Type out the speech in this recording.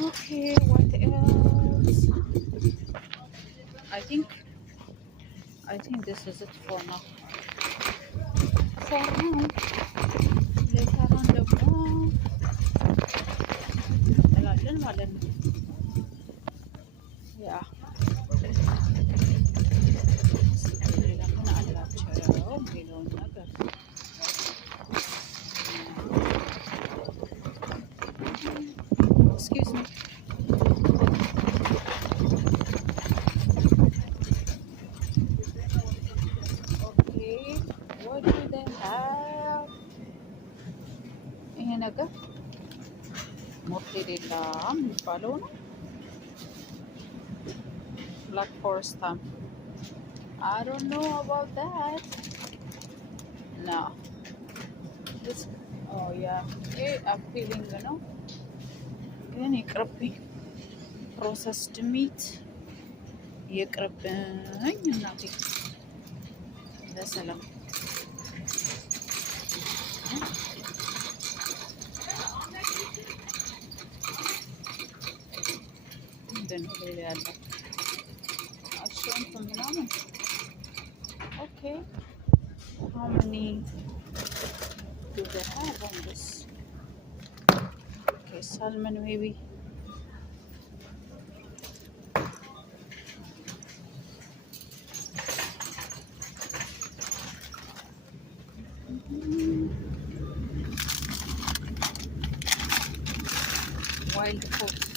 Okay, what else? I think I think this is it for now. For now, later on ደግሞ እንላለን ማለት ነው። ያ ሌላ ምን አላቸው የሚለውን ነገር ኤክስኪውዝ ሚ ኦኬ what do they have ይሄ ነገር ሞቴሬላ የሚባለው ነው ብላክ ፎረስት ታም I don't know about that no this oh yeah ይሄ አፒሊንግ ነው ግን ይቅርብኝ ፕሮሰስድ ሚት ይቅርብኝ እናቴ ለሰላም ምንድን ነው ሌላ ያለ አሸንፍ ምናምን ኦኬ how many do they have on this okay salmon maybe wild food